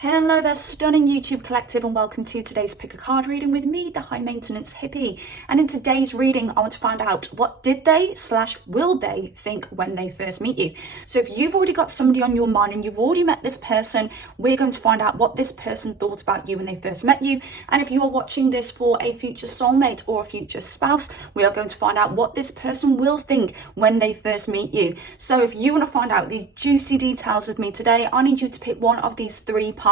Hello there, stunning YouTube collective, and welcome to today's pick a card reading with me, the high maintenance hippie. And in today's reading, I want to find out what did they / will they think when they first meet you. So if you've already got somebody on your mind and you've already met this person, we're going to find out what this person thought about you when they first met you. And if you are watching this for a future soulmate or a future spouse, we are going to find out what this person will think when they first meet you. So if you want to find out these juicy details with me today, I need you to pick one of these three piles.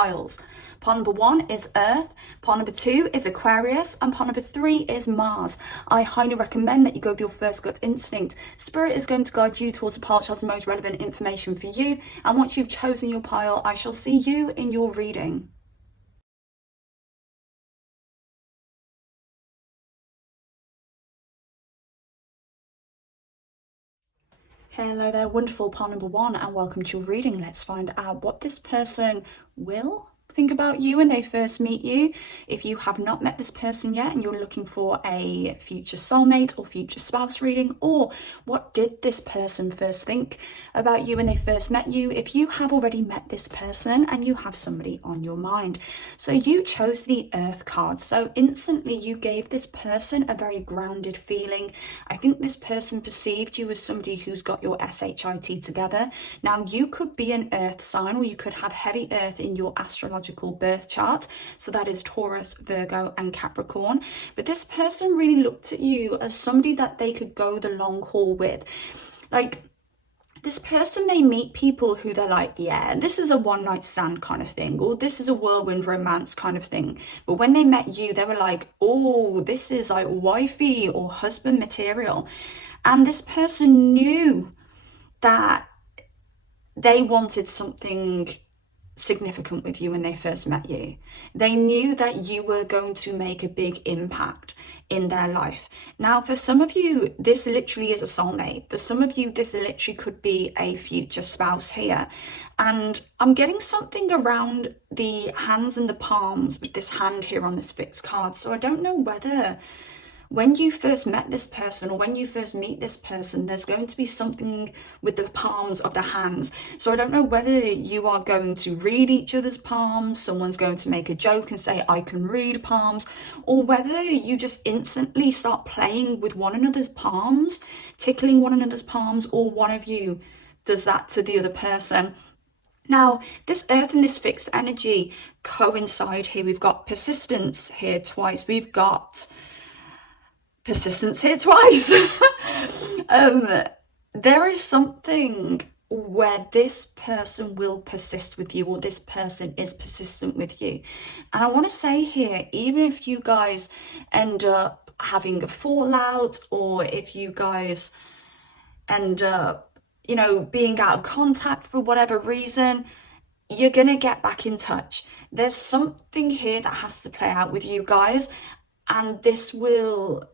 Pile number 1 is Earth, pile number 2 is Aquarius, and pile number 3 is Mars. I highly recommend that you go with your first gut instinct. Spirit is going to guide you towards a pile which has the most relevant information for you, and once you've chosen your pile, I shall see you in your reading. Hello there, wonderful pile number 1, and welcome to your reading. Let's find out what this person will think about you when they first meet you. If you have not met this person yet and you're looking for a future soulmate or future spouse reading, or what did this person first think about you when they first met you, if you have already met this person and you have somebody on your mind. So you chose the Earth card, so instantly you gave this person a very grounded feeling. I think this person perceived you as somebody who's got your SHIT together. Now you could be an Earth sign, or you could have heavy Earth in your astrological birth chart, so that is Taurus, Virgo and Capricorn. But this person really looked at you as somebody that they could go the long haul with. Like, this person may meet people who they're like, yeah, this is a one night stand kind of thing, or this is a whirlwind romance kind of thing. But when they met you, they were like, oh, this is like wifey or husband material. And this person knew that they wanted something significant with you when they first met you. They knew that you were going to make a big impact in their life. Now, for some of you, this literally is a soulmate. For some of you, this literally could be a future spouse here. And I'm getting something around the hands and the palms with this hand here on this fixed card. So I don't know whether when you first met this person or when you first meet this person, there's going to be something with the palms of the hands. So I don't know whether you are going to read each other's palms, someone's going to make a joke and say, I can read palms, or whether you just instantly start playing with one another's palms, tickling one another's palms, or one of you does that to the other person. Now, this Earth and this fixed energy coincide here. We've got persistence here twice. We've got persistence here twice. There is something where this person will persist with you, or this person is persistent with you. And I want to say here, even if you guys end up having a fallout, or if you guys end up, being out of contact for whatever reason, you're gonna get back in touch. There's something here that has to play out with you guys, and this will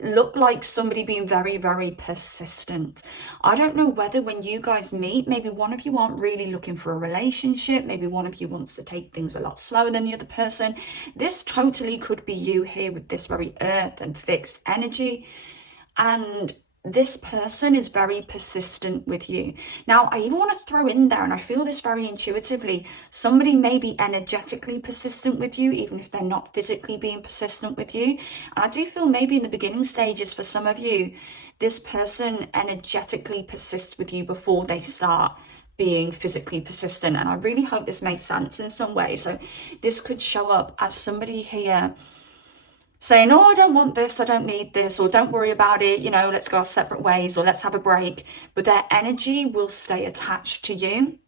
look like somebody being very, very persistent. I don't know whether when you guys meet, maybe one of you aren't really looking for a relationship, maybe one of you wants to take things a lot slower than the other person. This totally could be you here with this very Earth and fixed energy, and this person is very persistent with you. Now, I even want to throw in there, and I feel this very intuitively, somebody may be energetically persistent with you, even if they're not physically being persistent with you. And I do feel maybe in the beginning stages for some of you, this person energetically persists with you before they start being physically persistent. And I really hope this makes sense in some way. So this could show up as somebody here saying, oh, I don't want this, I don't need this, or don't worry about it, let's go our separate ways, or let's have a break. But their energy will stay attached to you.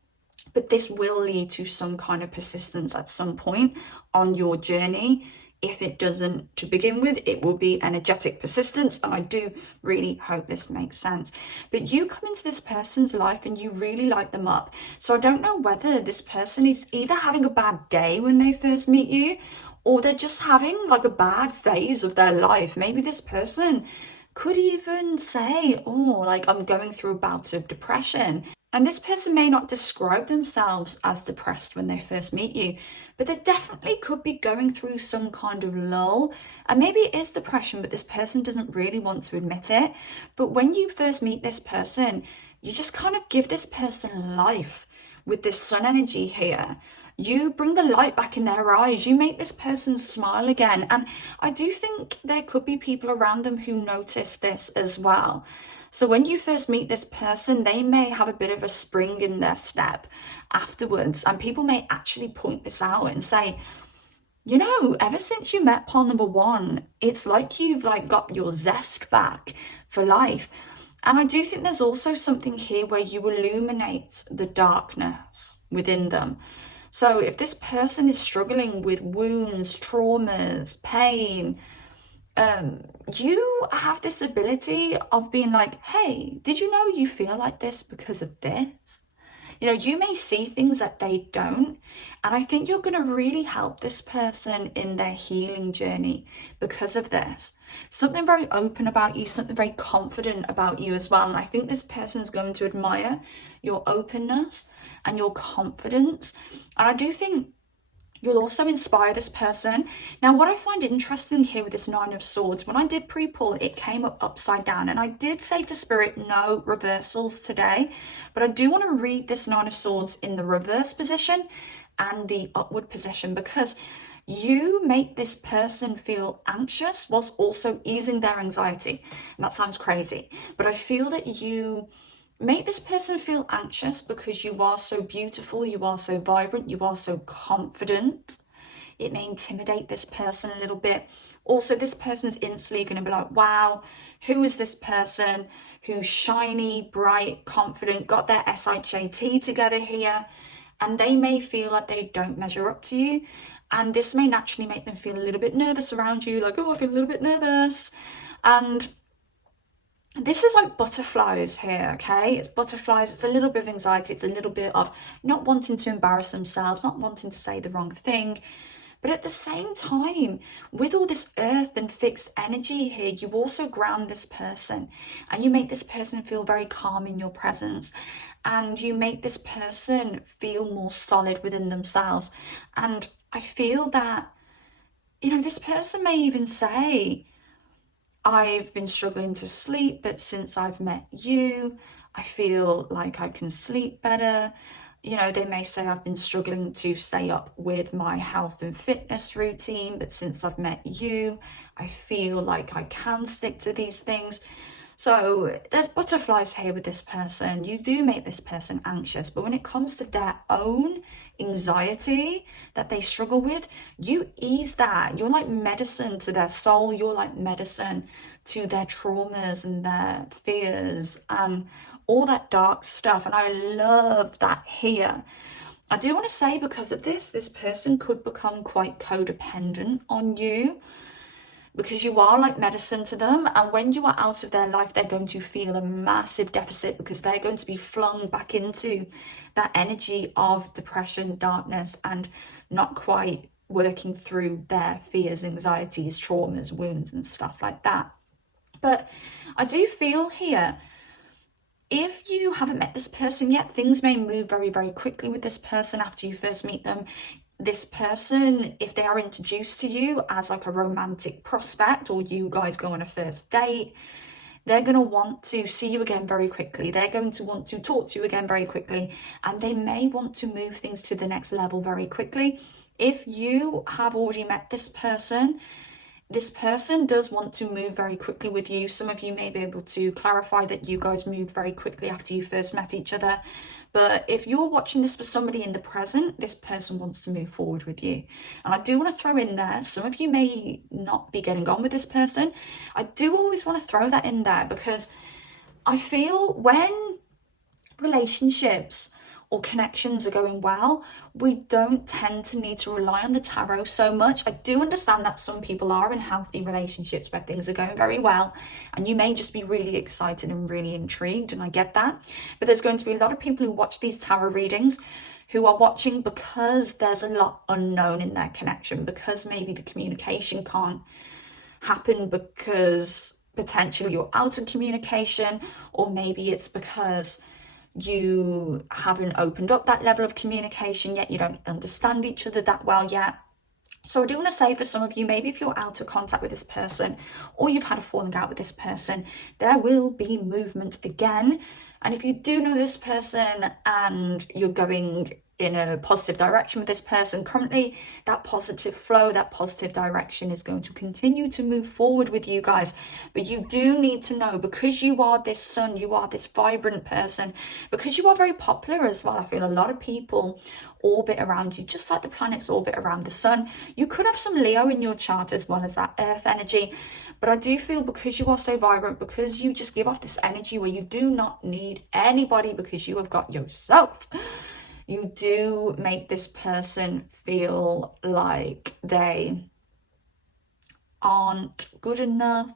But this will lead to some kind of persistence at some point on your journey. If it doesn't to begin with, it will be energetic persistence. And I do really hope this makes sense. But you come into this person's life and you really light them up. So I don't know whether this person is either having a bad day when they first meet you, or they're just having like a bad phase of their life. Maybe this person could even say, oh, like I'm going through a bout of depression. And this person may not describe themselves as depressed when they first meet you, but they definitely could be going through some kind of lull. And maybe it is depression, but this person doesn't really want to admit it. But when you first meet this person, you just kind of give this person life with this sun energy here. You bring the light back in their eyes. You make this person smile again. And I do think there could be people around them who notice this as well. So when you first meet this person, they may have a bit of a spring in their step afterwards. And people may actually point this out and say, you know, ever since you met Paul number one, it's like you've like got your zest back for life. And I do think there's also something here where you illuminate the darkness within them. So if this person is struggling with wounds, traumas, pain, you have this ability of being like, hey, did you know you feel like this because of this? You know, you may see things that they don't. And I think you're going to really help this person in their healing journey because of this. Something very open about you, something very confident about you as well. And I think this person is going to admire your openness and your confidence. And I do think you'll also inspire this person. Now, what I find interesting here with this Nine of Swords, when I did pre-pull, it came up upside down. And I did say to Spirit, no reversals today. But I do want to read this Nine of Swords in the reverse position and the upward position, because you make this person feel anxious whilst also easing their anxiety. And that sounds crazy, but I feel that you make this person feel anxious because you are so beautiful, you are so vibrant, you are so confident. It may intimidate this person a little bit. Also, this person's instantly going to be like, wow, who is this person who's shiny, bright, confident, got their SHAT together here? And they may feel like they don't measure up to you. And this may naturally make them feel a little bit nervous around you, like, oh, I feel a little bit nervous. And this is like butterflies here, okay? It's butterflies, it's a little bit of anxiety, it's a little bit of not wanting to embarrass themselves, not wanting to say the wrong thing. But at the same time, with all this earth and fixed energy here, you also ground this person and you make this person feel very calm in your presence. And you make this person feel more solid within themselves. And I feel that, you know, this person may even say, I've been struggling to sleep, but since I've met you, I feel like I can sleep better. You know, they may say, I've been struggling to stay up with my health and fitness routine, but since I've met you, I feel like I can stick to these things. So there's butterflies here with this person. You do make this person anxious, but when it comes to their own anxiety that they struggle with, you ease that. You're like medicine to their soul. You're like medicine to their traumas and their fears and all that dark stuff. And I love that here. I do want to say, because of this person could become quite codependent on you, because you are like medicine to them. And when you are out of their life, they're going to feel a massive deficit because they're going to be flung back into that energy of depression, darkness, and not quite working through their fears, anxieties, traumas, wounds, and stuff like that. But I do feel here, if you haven't met this person yet, things may move very, very quickly with this person after you first meet them. This person, if they are introduced to you as like a romantic prospect, or you guys go on a first date, they're going to want to see you again very quickly. They're going to want to talk to you again very quickly, and they may want to move things to the next level very quickly. If you have already met this person does want to move very quickly with you. Some of you may be able to clarify that you guys moved very quickly after you first met each other. But if you're watching this for somebody in the present, this person wants to move forward with you. And I do want to throw in there, some of you may not be getting on with this person. I do always want to throw that in there, because I feel when relationships or connections are going well, we don't tend to need to rely on the tarot so much. I do understand that some people are in healthy relationships where things are going very well, and you may just be really excited and really intrigued, and I get that. But there's going to be a lot of people who watch these tarot readings who are watching because there's a lot unknown in their connection, because maybe the communication can't happen because potentially you're out of communication, or maybe it's because you haven't opened up that level of communication yet, you don't understand each other that well yet. So I do want to say, for some of you, maybe if you're out of contact with this person, or you've had a falling out with this person, there will be movement again. And if you do know this person and you're going in a positive direction with this person currently. That positive flow, that positive direction is going to continue to move forward with you guys. But you do need to know, because you are this sun, you are this vibrant person, because you are very popular as well. I feel a lot of people orbit around you, just like the planets orbit around the sun. You could have some Leo in your chart as well as that earth energy. But I do feel, because you are so vibrant, because you just give off this energy where you do not need anybody because you have got yourself, you do make this person feel like they aren't good enough.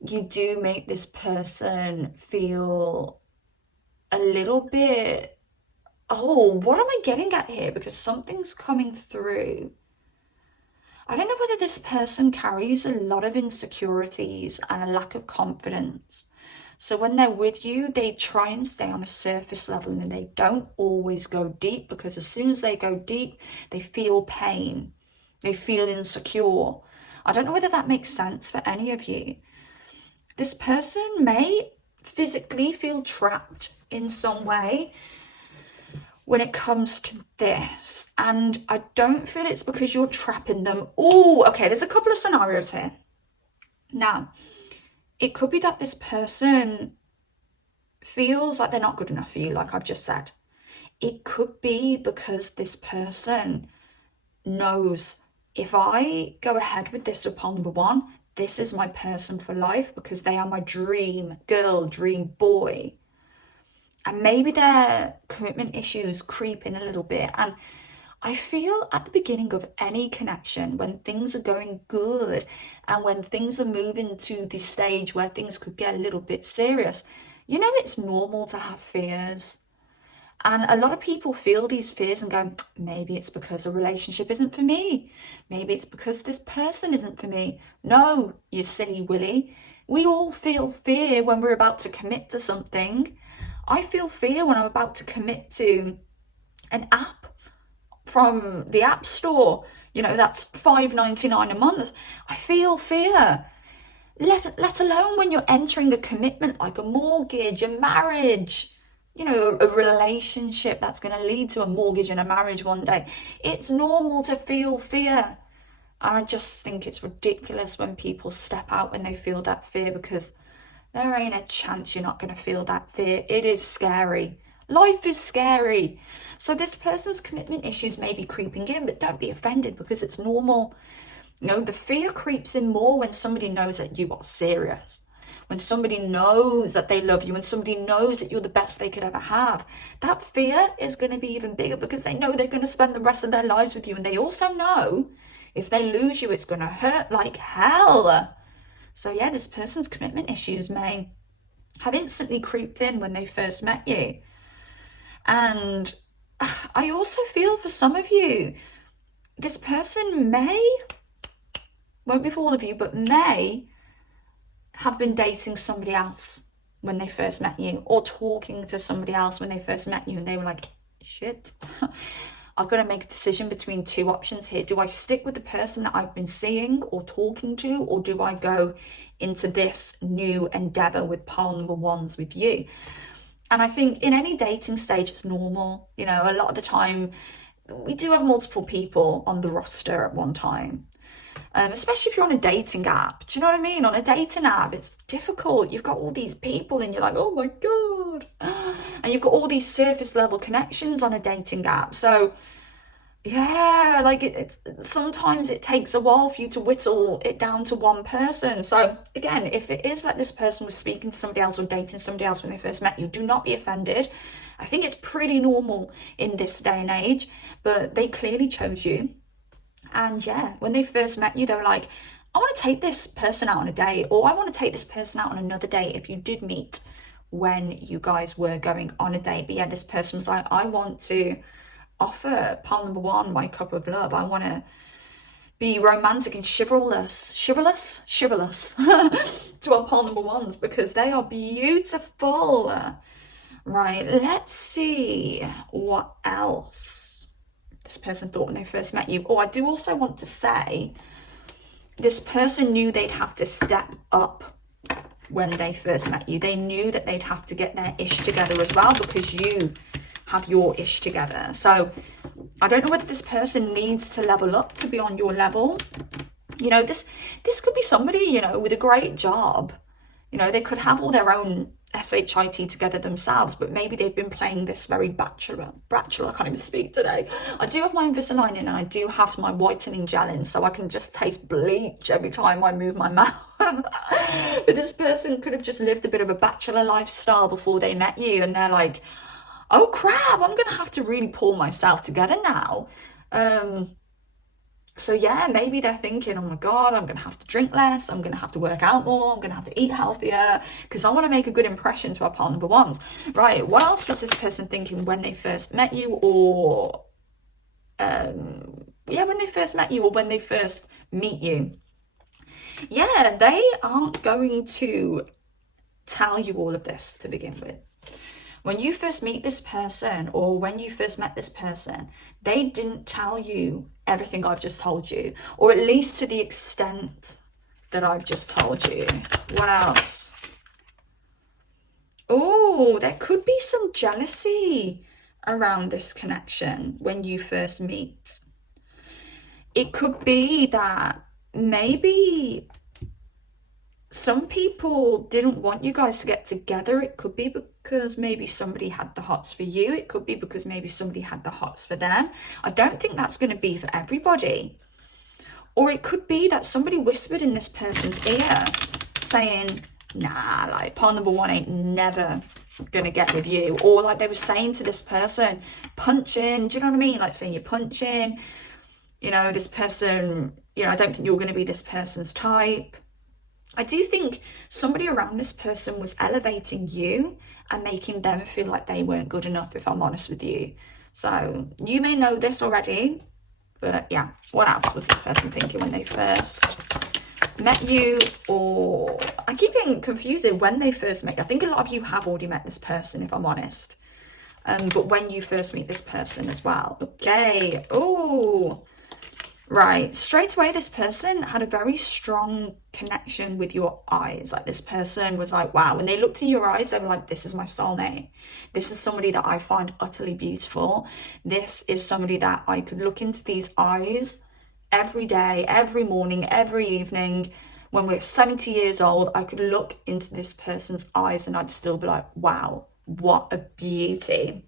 You do make this person feel a little bit, oh, what am I getting at here? Because something's coming through. I don't know whether this person carries a lot of insecurities and a lack of confidence. So when they're with you, they try and stay on a surface level, and they don't always go deep, because as soon as they go deep, they feel pain. They feel insecure. I don't know whether that makes sense for any of you. This person may physically feel trapped in some way when it comes to this. And I don't feel it's because you're trapping them. Oh, okay, there's a couple of scenarios here. Now, it could be that this person feels like they're not good enough for you, like I've just said. It could be because this person knows, if I go ahead with this with pole number one, this is my person for life, because they are my dream girl, dream boy. And maybe their commitment issues creep in a little bit. And I feel at the beginning of any connection, when things are going good and when things are moving to the stage where things could get a little bit serious, you know, it's normal to have fears. And a lot of people feel these fears and go, maybe it's because a relationship isn't for me. Maybe it's because this person isn't for me. No, you silly Willy. We all feel fear when we're about to commit to something. I feel fear when I'm about to commit to an app from the App Store. You know, that's $5.99 a month. I feel fear. Let alone when you're entering a commitment like a mortgage, a marriage, you know, a relationship that's going to lead to a mortgage and a marriage one day. It's normal to feel fear. And I just think it's ridiculous when people step out when they feel that fear, because there ain't a chance you're not going to feel that fear. It is scary. Life is scary. So this person's commitment issues may be creeping in, but don't be offended, because it's normal. You know, the fear creeps in more when somebody knows that you are serious. When somebody knows that they love you, when somebody knows that you're the best they could ever have. That fear is going to be even bigger, because they know they're going to spend the rest of their lives with you. And they also know if they lose you, it's going to hurt like hell. So yeah, this person's commitment issues may have instantly creeped in when they first met you. And I also feel for some of you, this person won't be for all of you, but may have been dating somebody else when they first met you, or talking to somebody else when they first met you, and they were like, shit, I've got to make a decision between two options here. Do I stick with the person that I've been seeing or talking to, or do I go into this new endeavor with pole number ones with you? And I think in any dating stage, it's normal. You know, a lot of the time, we do have multiple people on the roster at one time. Especially if you're on a dating app. Do you know what I mean? On a dating app, it's difficult. You've got all these people and you're like, oh my God. And you've got all these surface level connections on a dating app. So yeah, like it's sometimes it takes a while for you to whittle it down to one person. So again, if it is that this person was speaking to somebody else or dating somebody else when they first met you, do not be offended. I think it's pretty normal in this day and age, but they clearly chose you. And yeah, when they first met you, they were like, I want to take this person out on a date, or I want to take this person out on another date, if you did meet when you guys were going on a date. But yeah, this person was like, I want to offer pole number one my cup of love. I want to be romantic and chivalrous to our pole number ones, because they are beautiful. Right, let's see what else this person thought when they first met you. Oh, I do also want to say, this person knew they'd have to step up when they first met you. They knew that they'd have to get their ish together as well, because you have your ish together. So I don't know whether this person needs to level up to be on your level. You know, this could be somebody, you know, with a great job. You know, they could have all their own SHIT together themselves, but maybe they've been playing this very bachelor, I can't even speak today. I do have my Invisalign in, and I do have my whitening gel in, so I can just taste bleach every time I move my mouth. But this person could have just lived a bit of a bachelor lifestyle before they met you, and they're like, oh crap, I'm gonna have to really pull myself together now. So yeah, maybe they're thinking, oh my God, I'm going to have to drink less. I'm going to have to work out more. I'm going to have to eat healthier because I want to make a good impression to our partner number ones. Right. What else was this person thinking when they first met you, or, when they first met you, or when they first meet you? Yeah, they aren't going to tell you all of this to begin with. When you first meet this person, or when you first met this person, they didn't tell you everything I've just told you, or at least to the extent that I've just told you. What else? Oh, there could be some jealousy around this connection when you first meet. It could be that maybe some people didn't want you guys to get together. It could be because maybe somebody had the hots for you. It could be because maybe somebody had the hots for them. I don't think that's going to be for everybody. Or it could be that somebody whispered in this person's ear saying, nah, like partner number one ain't never going to get with you. Or like they were saying to this person, punch in. Do you know what I mean? Like saying you punch in, you know, this person, you know, I don't think you're going to be this person's type. I do think somebody around this person was elevating you and making them feel like they weren't good enough, if I'm honest with you. So you may know this already, but yeah, what else was this person thinking when they first met you? Or I keep getting confused when they first met you. I think a lot of you have already met this person, if I'm honest. But when you first meet this person as well. Okay. Oh, right. Straight away, this person had a very strong connection with your eyes. Like this person was like, wow. When they looked in your eyes, they were like, this is my soulmate. This is somebody that I find utterly beautiful. This is somebody that I could look into these eyes every day, every morning, every evening. When we're 70 years old, I could look into this person's eyes and I'd still be like, wow, what a beauty.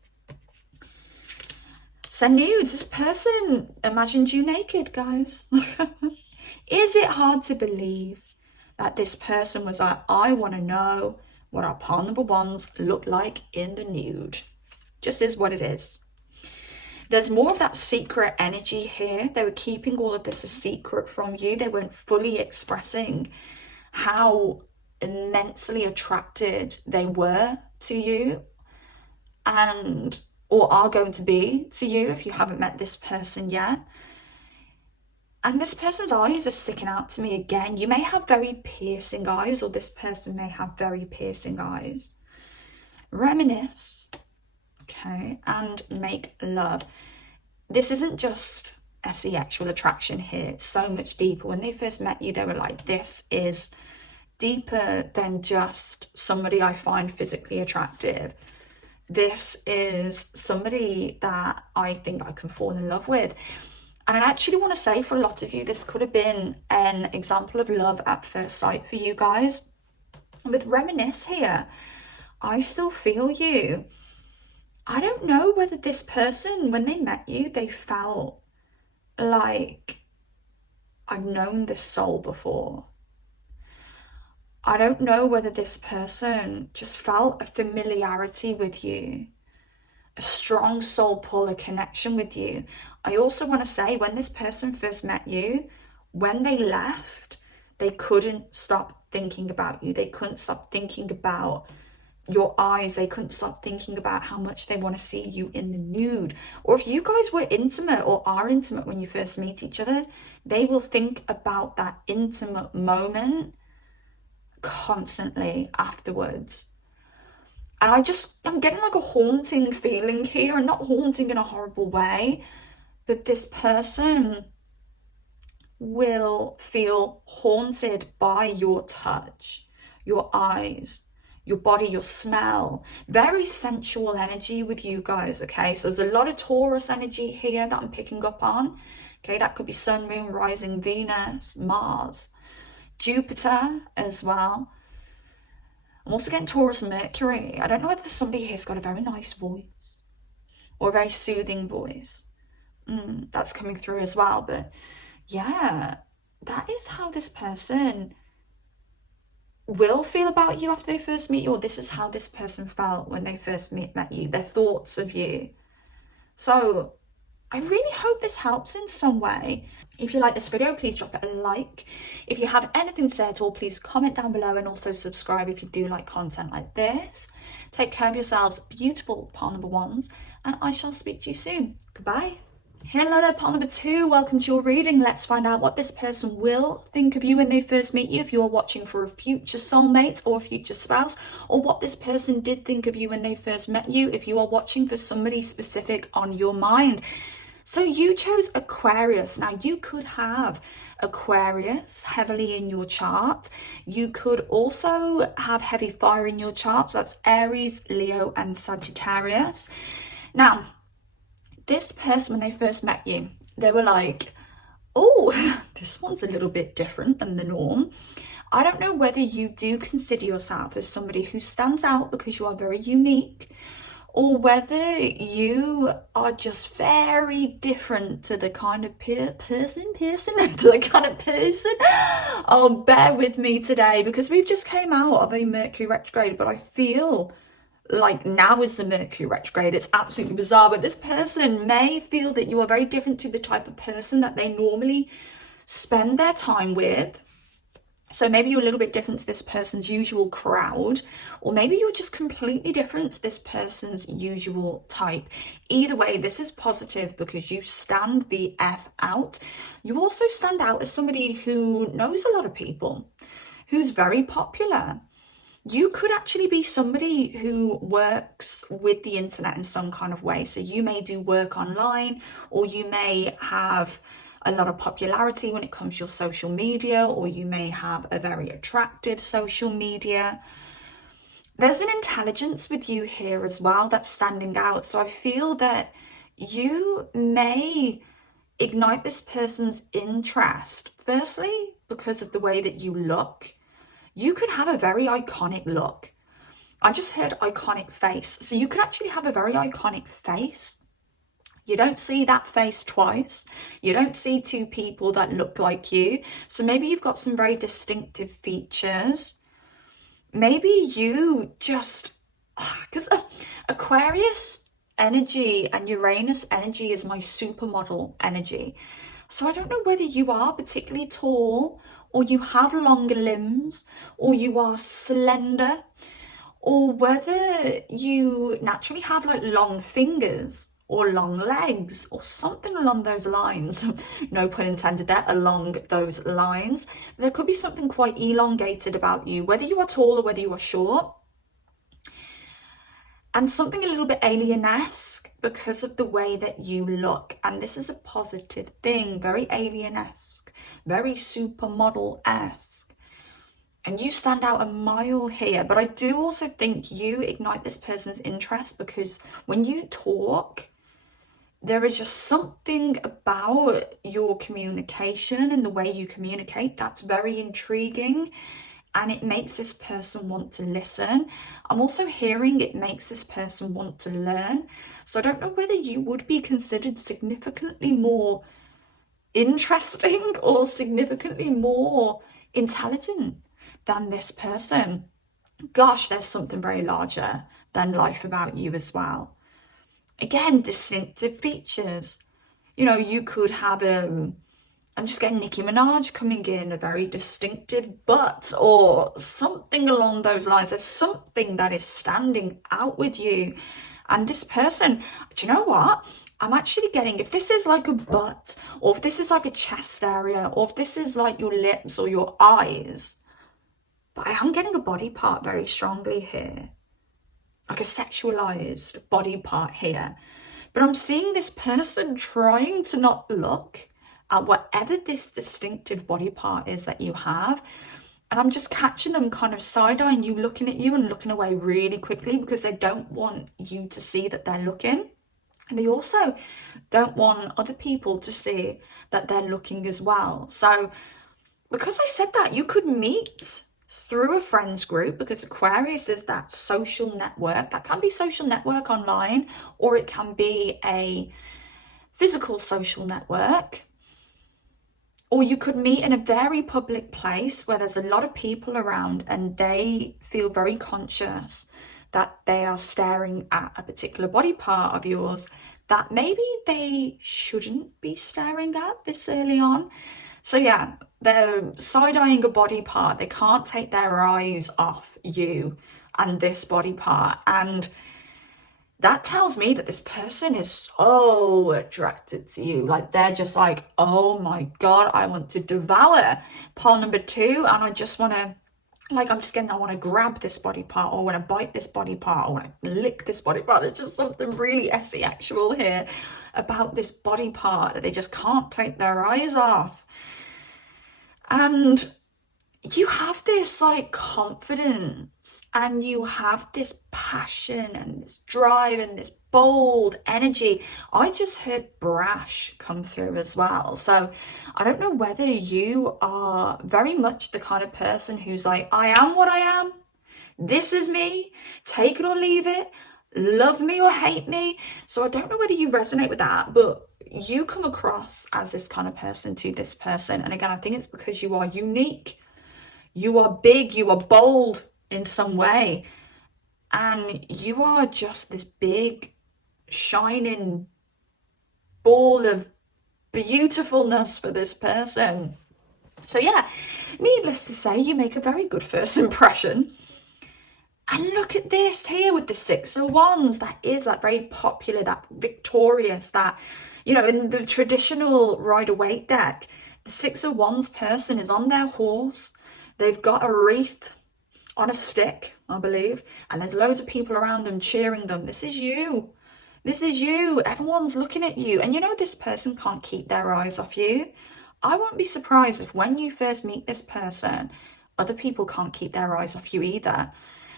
Send nudes. This person imagined you naked, guys. Is it hard to believe that this person was like, I want to know what our partner number ones look like in the nude? Just is what it is. There's more of that secret energy here. They were keeping all of this a secret from you. They weren't fully expressing how immensely attracted they were to you, and or are going to be to you if you haven't met this person yet. And this person's eyes are sticking out to me again. You may have very piercing eyes, or this person may have very piercing eyes. Reminisce, okay, and make love. This isn't just sexual attraction here. It's so much deeper. When they first met you, they were like, this is deeper than just somebody I find physically attractive. This is somebody that I think I can fall in love with. And I actually want to say, for a lot of you, this could have been an example of love at first sight for you guys. With Reminisce here, I still feel you. I don't know whether this person, when they met you, they felt like, I've known this soul before. I don't know whether this person just felt a familiarity with you, a strong soul pull, a connection with you. I also want to say, when this person first met you, when they left, they couldn't stop thinking about you. They couldn't stop thinking about your eyes. They couldn't stop thinking about how much they want to see you in the nude. Or if you guys were intimate or are intimate when you first meet each other, they will think about that intimate moment constantly afterwards. And I'm getting like a haunting feeling here, and not haunting in a horrible way, but this person will feel haunted by your touch, your eyes, your body, your smell. Very sensual energy with you guys, okay? So there's a lot of Taurus energy here that I'm picking up on. Okay, that could be Sun, Moon, Rising, Venus, Mars, Jupiter as well. I'm also getting Taurus, Mercury. I don't know whether somebody here's got a very nice voice or a very soothing voice. That's coming through as well. But yeah, that is how this person will feel about you after they first meet you, or this is how this person felt when they first met you, their thoughts of you. So I really hope this helps in some way. If you like this video, please drop it a like. If you have anything to say at all, please comment down below, and also subscribe if you do like content like this. Take care of yourselves, beautiful pile number ones, and I shall speak to you soon. Goodbye. Hello there, pile number two. Welcome to your reading. Let's find out what this person will think of you when they first meet you, if you are watching for a future soulmate or a future spouse, or what this person did think of you when they first met you, if you are watching for somebody specific on your mind. So you chose Aquarius. Now you could have Aquarius heavily in your chart. You could also have heavy fire in your chart. So that's Aries, Leo, and Sagittarius. Now, this person, when they first met you, they were like, oh, this one's a little bit different than the norm. I don't know whether you do consider yourself as somebody who stands out because you are very unique, or whether you are just very different to the kind of person. Oh, bear with me today, because we've just came out of a Mercury retrograde, but I feel like now is the Mercury retrograde. It's absolutely bizarre, but this person may feel that you are very different to the type of person that they normally spend their time with. So maybe you're a little bit different to this person's usual crowd, or maybe you're just completely different to this person's usual type. Either way, this is positive because you stand the F out. You also stand out as somebody who knows a lot of people, who's very popular. You could actually be somebody who works with the internet in some kind of way. So you may do work online, or you may have a lot of popularity when it comes to your social media, or you may have a very attractive social media. There's an intelligence with you here as well that's standing out. So I feel that you may ignite this person's interest, firstly, because of the way that you look. You could have a very iconic look. I just heard iconic face. So you could actually have a very iconic face. You don't see that face twice. You don't see two people that look like you. So maybe you've got some very distinctive features. Maybe you just, because Aquarius energy and Uranus energy is my supermodel energy. So I don't know whether you are particularly tall, or you have longer limbs, or you are slender, or whether you naturally have like long fingers or long legs or something along those lines. No pun intended there, along those lines. There could be something quite elongated about you, whether you are tall or whether you are short. And something a little bit alien-esque because of the way that you look. And this is a positive thing, very alien-esque, very supermodel-esque. And you stand out a mile here. But I do also think you ignite this person's interest because when you talk, there is just something about your communication and the way you communicate that's very intriguing, and it makes this person want to listen. I'm also hearing it makes this person want to learn. So I don't know whether you would be considered significantly more interesting or significantly more intelligent than this person. Gosh, there's something very larger than life about you as well. Again, distinctive features. You know, you could have I'm just getting Nicki Minaj coming in, a very distinctive butt or something along those lines. There's something that is standing out with you. And this person, do you know what? I'm actually getting, if this is like a butt, or if this is like a chest area, or if this is like your lips or your eyes, but I am getting a body part very strongly here. Like a sexualized body part here. But I'm seeing this person trying to not look at whatever this distinctive body part is that you have. And I'm just catching them kind of side-eyeing you, looking at you and looking away really quickly because they don't want you to see that they're looking. And they also don't want other people to see that they're looking as well. So because I said that, you could meet through a friends group, because Aquarius is that social network. That can be social network online, or it can be a physical social network. Or you could meet in a very public place where there's a lot of people around and they feel very conscious that they are staring at a particular body part of yours that maybe they shouldn't be staring at this early on. So yeah, they're side-eyeing a body part. They can't take their eyes off you and this body part. And that tells me that this person is so attracted to you. Like, they're just like, oh my God, I want to devour pile number 2. And I just want to, like, I want to grab this body part, or I want to bite this body part, or I want to lick this body part. There's just something really sexual here about this body part that they just can't take their eyes off. And you have this like confidence, and you have this passion and this drive and this bold energy. I just heard brash come through as well. So I don't know whether you are very much the kind of person who's like, I am what I am. This is me. Take it or leave it. Love me or hate me. So I don't know whether you resonate with that, but you come across as this kind of person to this person. And again, I think it's because you are unique. You are big, you are bold in some way, and you are just this big, shining ball of beautifulness for this person. So yeah, needless to say, you make a very good first impression. And look at this here with the 6 of Wands. That is like very popular, that victorious, that, you know, in the traditional Rider-Waite deck, the 6 of Wands person is on their horse. They've got a wreath on a stick, I believe, and there's loads of people around them cheering them. This is you. This is you. Everyone's looking at you. And you know this person can't keep their eyes off you. I won't be surprised if when you first meet this person, other people can't keep their eyes off you either.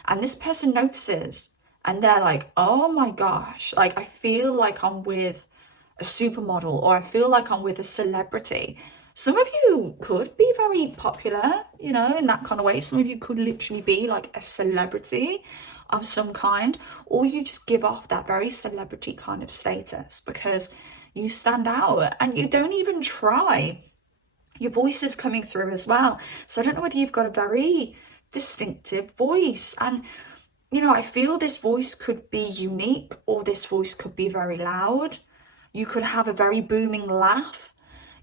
And this person notices, and they're like, oh my gosh, like I feel like I'm with a supermodel, or I feel like I'm with a celebrity. Some of you could be very popular, you know, in that kind of way. Some of you could literally be like a celebrity of some kind, or you just give off that very celebrity kind of status because you stand out and you don't even try. Your voice is coming through as well. So I don't know whether you've got a very distinctive voice, and you know, I feel this voice could be unique, or this voice could be very loud. You could have a very booming laugh.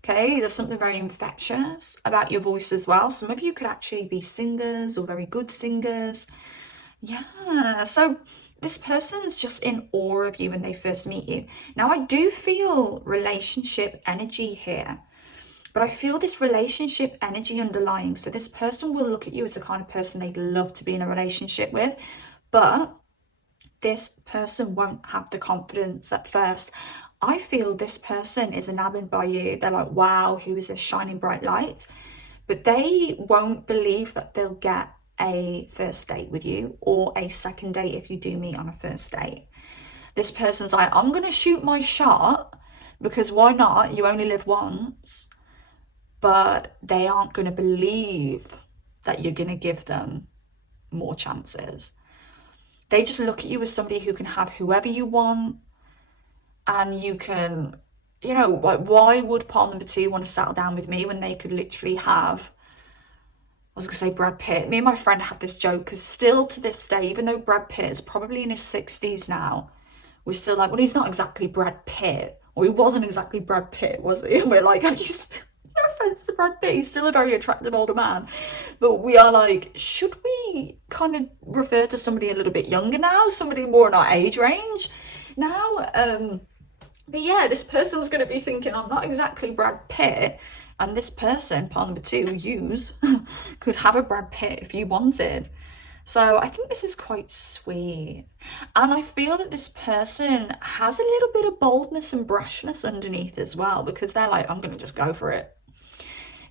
Okay, there's something very infectious about your voice as well. Some of you could actually be singers or very good singers. Yeah, so this person's just in awe of you when they first meet you. Now, I do feel relationship energy here, but I feel this relationship energy underlying. So this person will look at you as the kind of person they'd love to be in a relationship with, but this person won't have the confidence at first. I feel this person is enamored by you. They're like, wow, who is this shining bright light? But they won't believe that they'll get a first date with you, or a second date if you do meet on a first date. This person's like, I'm going to shoot my shot because why not? You only live once. But they aren't going to believe that you're going to give them more chances. They just look at you as somebody who can have whoever you want. And you can, you know, why would pile number 2 want to settle down with me when they could literally have, I was going to say Brad Pitt. Me and my friend have this joke, because still to this day, even though Brad Pitt is probably in his 60s now, we're still like, well, he's not exactly Brad Pitt. Or he wasn't exactly Brad Pitt, was he? And we're like, have you... No offense to Brad Pitt, he's still a very attractive older man. But we are like, should we kind of refer to somebody a little bit younger now? Somebody more in our age range now? But yeah, this person's going to be thinking, I'm not exactly Brad Pitt. And this person, part number 2, yous, could have a Brad Pitt if you wanted. So I think this is quite sweet. And I feel that this person has a little bit of boldness and brashness underneath as well, because they're like, I'm going to just go for it.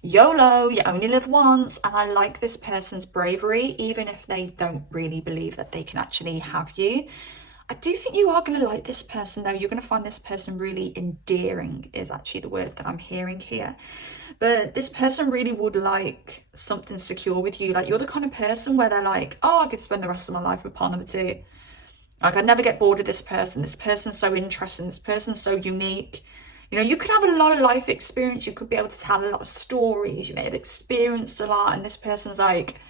YOLO, you only live once. And I like this person's bravery, even if they don't really believe that they can actually have you. I do think you are going to like this person though. You're going to find this person really endearing, is actually the word that I'm hearing here. But this person really would like something secure with you. Like, you're the kind of person where they're like, oh, I could spend the rest of my life with partner number two. Like, I never get bored of this person. This person's so interesting. This person's so unique. You know, you could have a lot of life experience. You could be able to tell a lot of stories. You may have experienced a lot. And this person's like,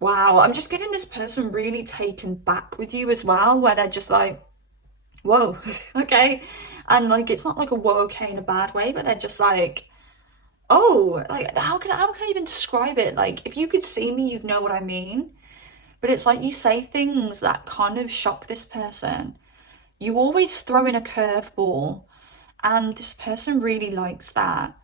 wow, I'm just getting this person really taken back with you as well, where they're just like, whoa, okay. And like, it's not like a whoa, okay in a bad way, but they're just like, oh, like, how can I even describe it? Like, if you could see me, you'd know what I mean. But it's like, you say things that kind of shock this person. You always throw in a curveball, and this person really likes that.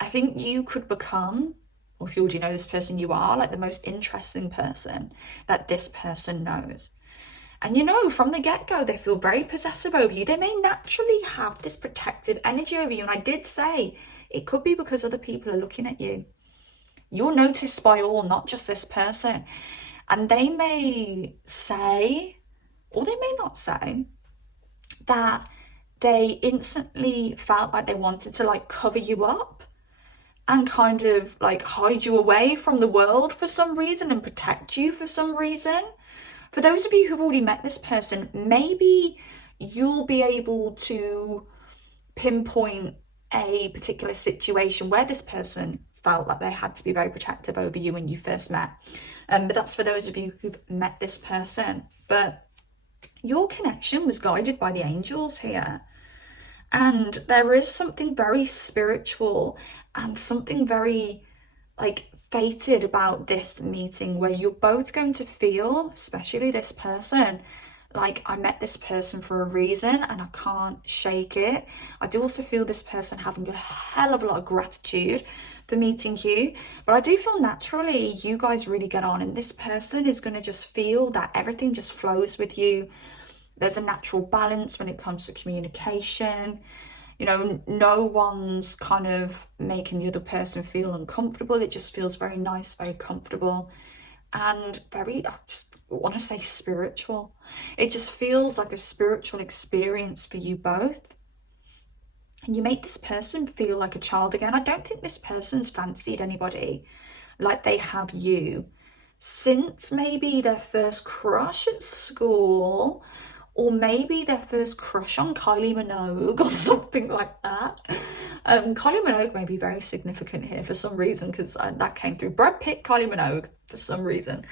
I think you could become, or if you already know this person, you are like the most interesting person that this person knows. And you know, from the get-go, they feel very possessive over you. They may naturally have this protective energy over you. And I did say, it could be because other people are looking at you. You're noticed by all, not just this person. And they may say, or they may not say, that they instantly felt like they wanted to like cover you up and kind of like hide you away from the world for some reason and protect you for some reason. For those of you who've already met this person, maybe you'll be able to pinpoint a particular situation where this person felt like they had to be very protective over you when you first met. But that's for those of you who've met this person. But your connection was guided by the angels here. And there is something very spiritual and something very like fated about this meeting, where you're both going to feel, especially this person, like, I met this person for a reason and I can't shake it. I do also feel this person having a hell of a lot of gratitude for meeting you, but I do feel naturally you guys really get on, and this person is going to just feel that everything just flows with you. There's a natural balance when it comes to communication. You know, no one's kind of making the other person feel uncomfortable. It just feels very nice, very comfortable, and very, I just want to say spiritual. It just feels like a spiritual experience for you both. And you make this person feel like a child again. I don't think this person's fancied anybody like they have you since maybe their first crush at school, or maybe their first crush on Kylie Minogue or something like that. Kylie Minogue may be very significant here for some reason, because that came through. Brad Pitt, Kylie Minogue, for some reason.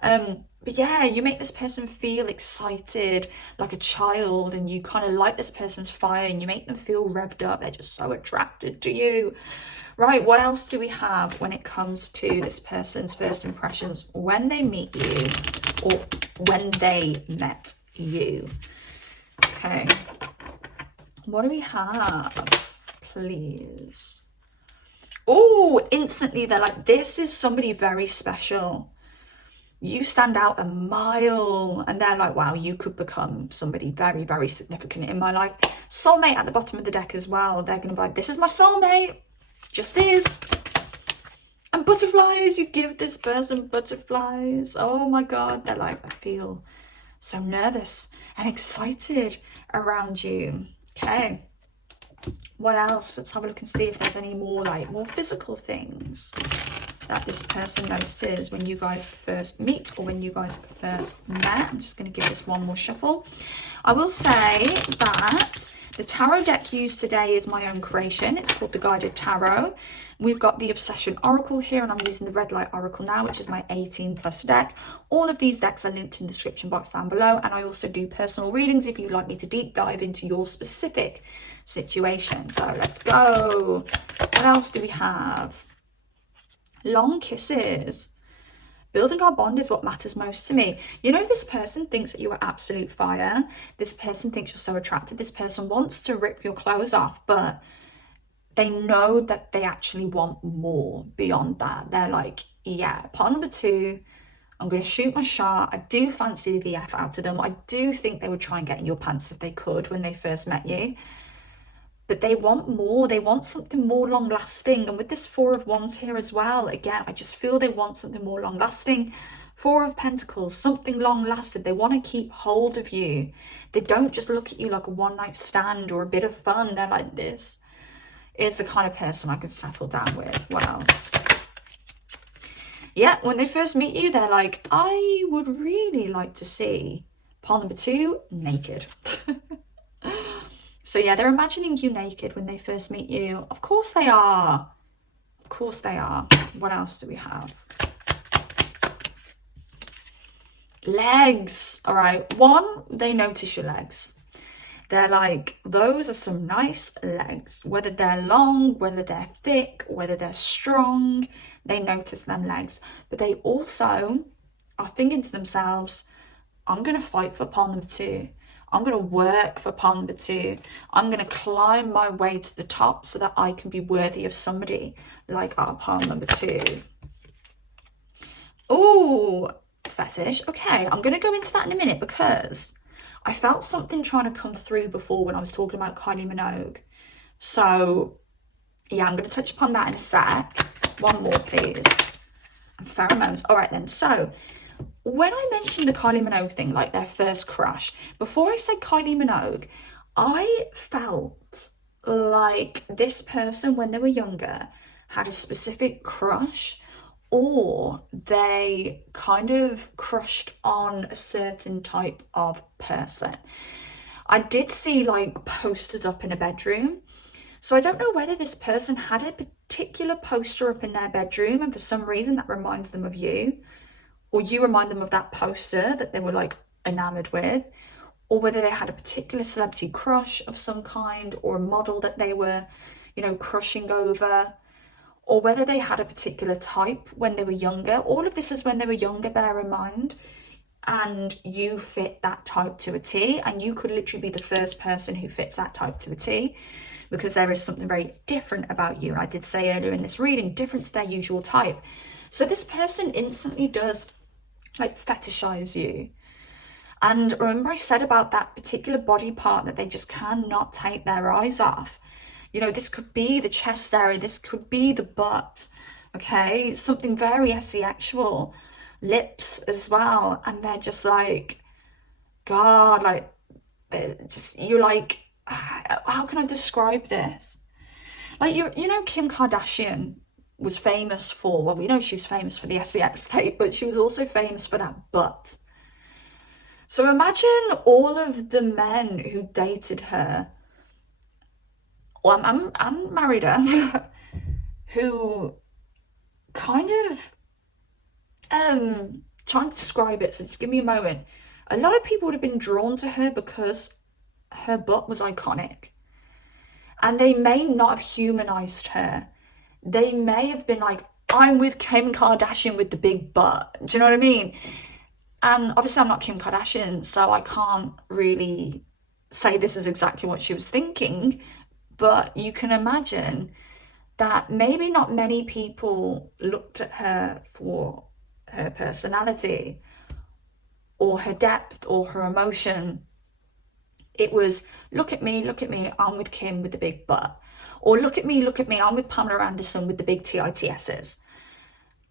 But yeah, you make this person feel excited like a child, and you kind of light this person's fire, and you make them feel revved up. They're just so attracted to you. Right, what else do we have when it comes to this person's first impressions when they meet you, or when they met you? Okay, what do we have, please? Oh, instantly they're like, this is somebody very special. You stand out a mile. And they're like, wow, you could become somebody very, very significant in my life. Soulmate at the bottom of the deck as well. They're going to be like, this is my soulmate. Just is. And butterflies, you give this person butterflies. Oh my God. They're like, I feel so nervous and excited around you. Okay. What else? Let's have a look and see if there's any more, like, more physical things that this person notices when you guys first meet, or when you guys first met. I'm just going to give this one more shuffle. I will say that the tarot deck used today is my own creation. It's called the Guided Tarot. We've got the Obsession Oracle here, and I'm using the Red Light Oracle now, which is my 18+ deck. All of these decks are linked in the description box down below, and I also do personal readings if you'd like me to deep dive into your specific situation. So let's go. What else do we have? Long kisses. Building our bond is what matters most to me. You know, this person thinks that you are absolute fire. This person thinks you're so attractive. This person wants to rip your clothes off, but they know that they actually want more beyond that. They're like, yeah, part number two, I'm going to shoot my shot. I do fancy the F out of them. I do think they would try and get in your pants if they could when they first met you. but they want more. They want something more long lasting. And with this Four of Wands here as well, again, I just feel they want something more long lasting. Four of Pentacles, something long lasting. They want to keep hold of you. They don't just look at you like a one night stand or a bit of fun. They're like, this is the kind of person I could settle down with. What else? Yeah, when they first meet you, they're like, I would really like to see pile number 2, naked. So yeah, they're imagining you naked when they first meet you. Of course they are. Of course they are. What else do we have? Legs. All right. 1, they notice your legs. They're like, those are some nice legs. Whether they're long, whether they're thick, whether they're strong, they notice them legs. But they also are thinking to themselves, I'm going to fight for pile number 2. I'm going to work for pile number 2. I'm going to climb my way to the top so that I can be worthy of somebody like our pile number 2. Oh, fetish. Okay, I'm going to go into that in a minute because I felt something trying to come through before when I was talking about Kylie Minogue. So, yeah, I'm going to touch upon that in a sec. One more, please. And pheromones. All right, then. So, when I mentioned the Kylie Minogue thing, like their first crush, before I said Kylie Minogue, I felt like this person, when they were younger, had a specific crush, or they kind of crushed on a certain type of person. I did see like posters up in a bedroom. So I don't know whether this person had a particular poster up in their bedroom and for some reason that reminds them of you, or you remind them of that poster that they were like enamored with, or whether they had a particular celebrity crush of some kind or a model that they were, you know, crushing over, or whether they had a particular type when they were younger. All of this is when they were younger, bear in mind, and you fit that type to a T, and you could literally be the first person who fits that type to a T, because there is something very different about you. And I did say earlier in this reading, different to their usual type. So this person instantly does like fetishize you. And remember I said about that particular body part that they just cannot take their eyes off. You know, this could be the chest area, this could be the butt, okay? Something very sexual, lips as well. And they're just like, God, like, just, you're like, how can I describe this? Like, you know, Kim Kardashian was famous for, well, we know she's famous for the SEX tape, but she was also famous for that butt. So imagine all of the men who dated her, well, I'm married her, who kind of, trying to describe it, so just give me a moment. A lot of people would have been drawn to her because her butt was iconic. And they may not have humanized her. They may have been like, I'm with Kim Kardashian with the big butt. Do you know what I mean? And obviously I'm not Kim Kardashian, so I can't really say this is exactly what she was thinking. But you can imagine that maybe not many people looked at her for her personality or her depth or her emotion. It was, look at me, I'm with Kim with the big butt. Or look at me, I'm with Pamela Anderson with the big TITSs.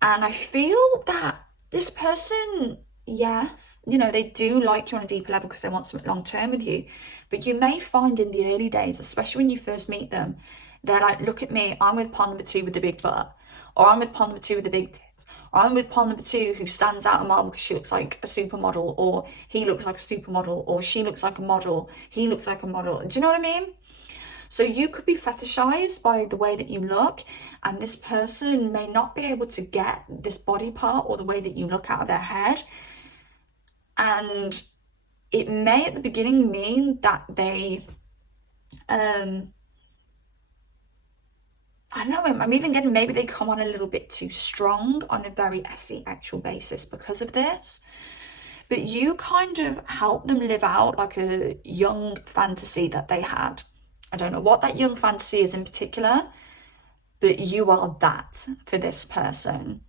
And I feel that this person, yes, you know, they do like you on a deeper level because they want something long term with you. But you may find in the early days, especially when you first meet them, they're like, look at me, I'm with pile number 2 with the big butt. Or I'm with pile number 2 with the big tits. Or I'm with pile number 2 who stands out a mile because she looks like a supermodel. Or he looks like a supermodel. Or she looks like a model. He looks like a model. Do you know what I mean? So you could be fetishized by the way that you look, and this person may not be able to get this body part or the way that you look out of their head. And it may at the beginning mean that they, I don't know, I'm even getting maybe they come on a little bit too strong on a very actual basis because of this. But you kind of help them live out like a young fantasy that they had. I don't know what that young fantasy is in particular, but you are that for this person.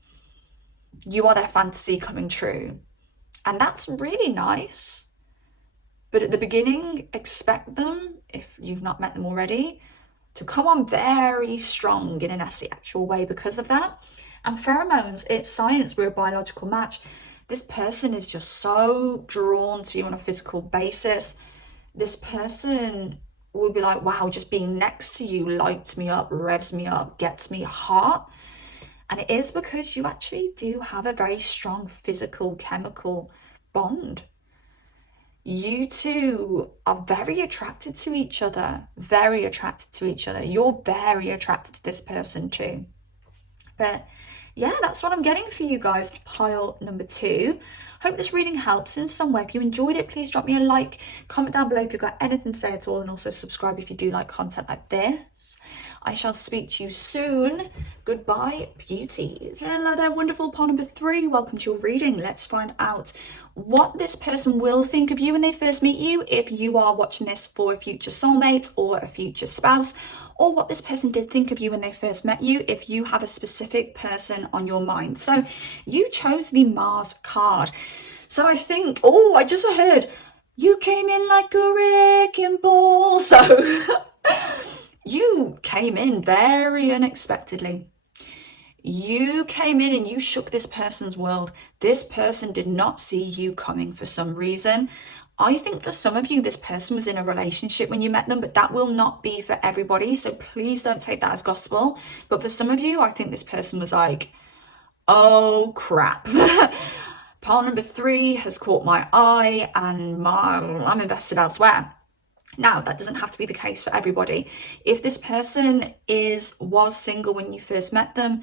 You are their fantasy coming true. And that's really nice. But at the beginning, expect them, if you've not met them already, to come on very strong in an asexual way because of that. And pheromones, it's science, we're a biological match. This person is just so drawn to you on a physical basis. This person will be like, wow, just being next to you lights me up, revs me up, gets me hot. And it is because you actually do have a very strong physical, chemical bond. You two are very attracted to each other, very attracted to each other. You're very attracted to this person too. But yeah, that's what I'm getting for you guys, pile number 2. Hope this reading helps in some way. If you enjoyed it, please drop me a like, comment down below if you've got anything to say at all, and also subscribe if you do like content like this. I shall speak to you soon. Goodbye, beauties. Hello there, wonderful pile number 3. Welcome to your reading. Let's find out what this person will think of you when they first meet you, if you are watching this for a future soulmate or a future spouse, or what this person did think of you when they first met you, if you have a specific person on your mind. So you chose the Mars card. So I think, oh, I just heard, you came in like a wrecking ball. So you came in very unexpectedly. You came in and you shook this person's world. This person did not see you coming for some reason. I think for some of you, this person was in a relationship when you met them, but that will not be for everybody. So please don't take that as gospel. But for some of you, I think this person was like, oh crap. Pile number 3 has caught my eye and I'm invested elsewhere. Now, that doesn't have to be the case for everybody. If this person was single when you first met them,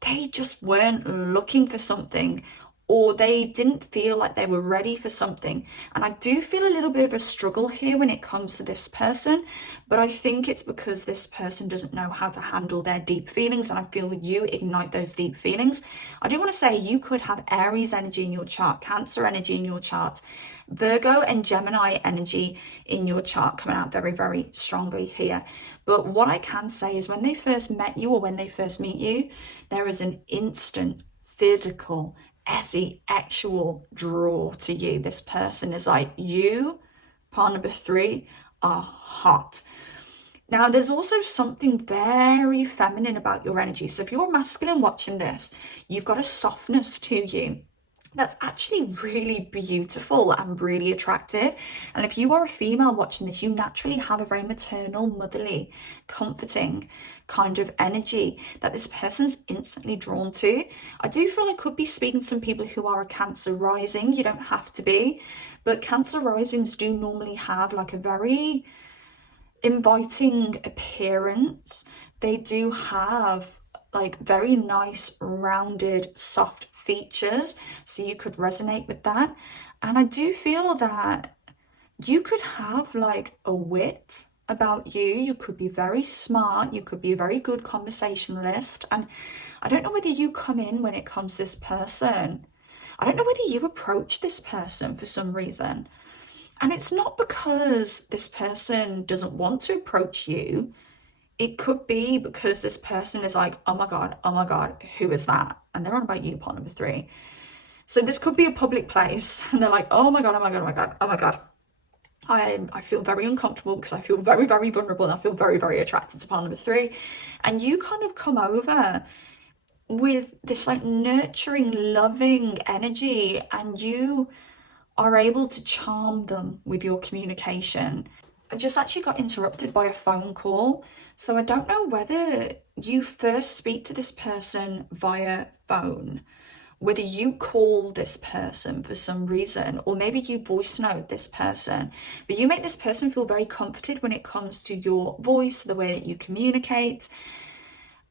they just weren't looking for something, or they didn't feel like they were ready for something. And I do feel a little bit of a struggle here when it comes to this person, but I think it's because this person doesn't know how to handle their deep feelings, and I feel you ignite those deep feelings. I do want to say you could have Aries energy in your chart, Cancer energy in your chart, Virgo and Gemini energy in your chart coming out very, very strongly here. But what I can say is when they first met you or when they first meet you, there is an instant physical, actual draw to you. This person is like, you, part number 3, are hot. Now, there's also something very feminine about your energy. So if you're masculine watching this, you've got a softness to you that's actually really beautiful and really attractive. And if you are a female watching this, you naturally have a very maternal, motherly, comforting kind of energy that this person's instantly drawn to. I do feel I could be speaking to some people who are a Cancer rising. You don't have to be, but Cancer risings do normally have like a very inviting appearance. They do have like very nice, rounded, soft features, so you could resonate with that. And I do feel that you could have like a wit about you. You could be very smart. You could be a very good conversationalist. And I don't know whether you come in when it comes to this person. I don't know whether you approach this person for some reason. And it's not because this person doesn't want to approach you. It could be because this person is like, oh my God, who is that? And they're on about you, part number 3. So this could be a public place and they're like, oh my God. I feel very uncomfortable because I feel very, very vulnerable and I feel very, very attracted to part number 3. And you kind of come over with this like nurturing, loving energy, and you are able to charm them with your communication. I just actually got interrupted by a phone call. So I don't know whether you first speak to this person via phone, whether you call this person for some reason, or maybe you voice note this person, but you make this person feel very comforted when it comes to your voice, the way that you communicate,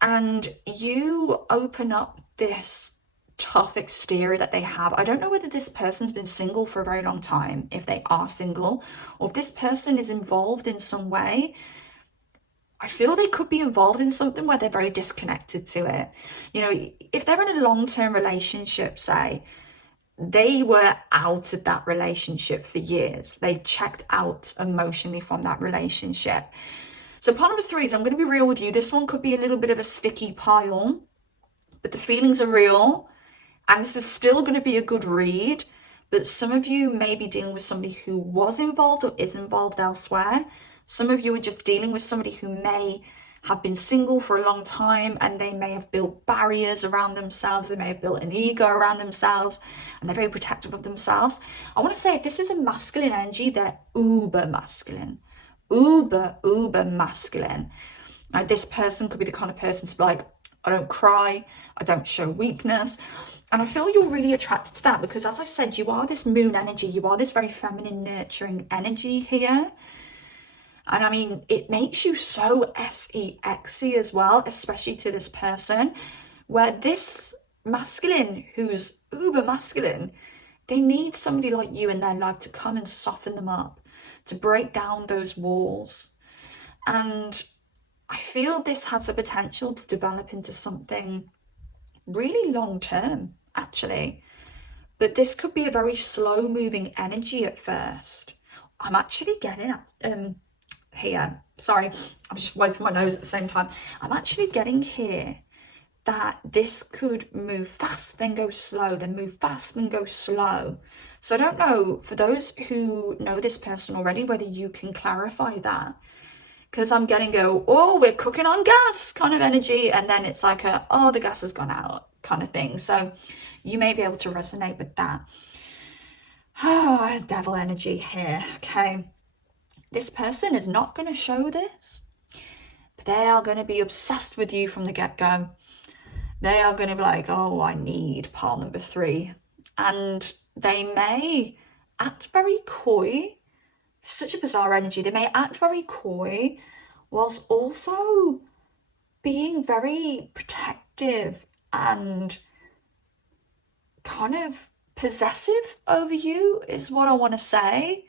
and you open up this tough exterior that they have. I don't know whether this person's been single for a very long time, if they are single, or if this person is involved in some way. I feel they could be involved in something where they're very disconnected to it. You know, if they're in a long-term relationship, say, they were out of that relationship for years. They checked out emotionally from that relationship. So part number 3 is, I'm going to be real with you. This one could be a little bit of a sticky pile, but the feelings are real. And this is still going to be a good read, but some of you may be dealing with somebody who was involved or is involved elsewhere. Some of you are just dealing with somebody who may have been single for a long time, and they may have built barriers around themselves. They may have built an ego around themselves, and they're very protective of themselves. I want to say, if this is a masculine energy, they're uber masculine. Uber masculine. Now, this person could be the kind of person to be like, I don't cry, I don't show weakness. And I feel you're really attracted to that because, as I said, you are this moon energy. You are this very feminine, nurturing energy here. And I mean, it makes you so sexy as well, especially to this person, where this masculine, who's uber masculine, they need somebody like you in their life to come and soften them up, to break down those walls. And I feel this has the potential to develop into something really long term, actually. But this could be a very slow moving energy at first. I'm actually getting here, sorry, I'm just wiping my nose at the same time. I'm actually getting here that this could move fast, then go slow, then move fast, then go slow. So I don't know, for those who know this person already, whether you can clarify that. Because I'm getting oh, we're cooking on gas kind of energy. And then it's like oh, the gas has gone out kind of thing. So you may be able to resonate with that. Oh, devil energy here. Okay. This person is not going to show this, but they are going to be obsessed with you from the get-go. They are going to be like, oh, I need pile number 3. And they may act very coy. It's such a bizarre energy. They may act very coy whilst also being very protective and kind of possessive over you, is what I want to say.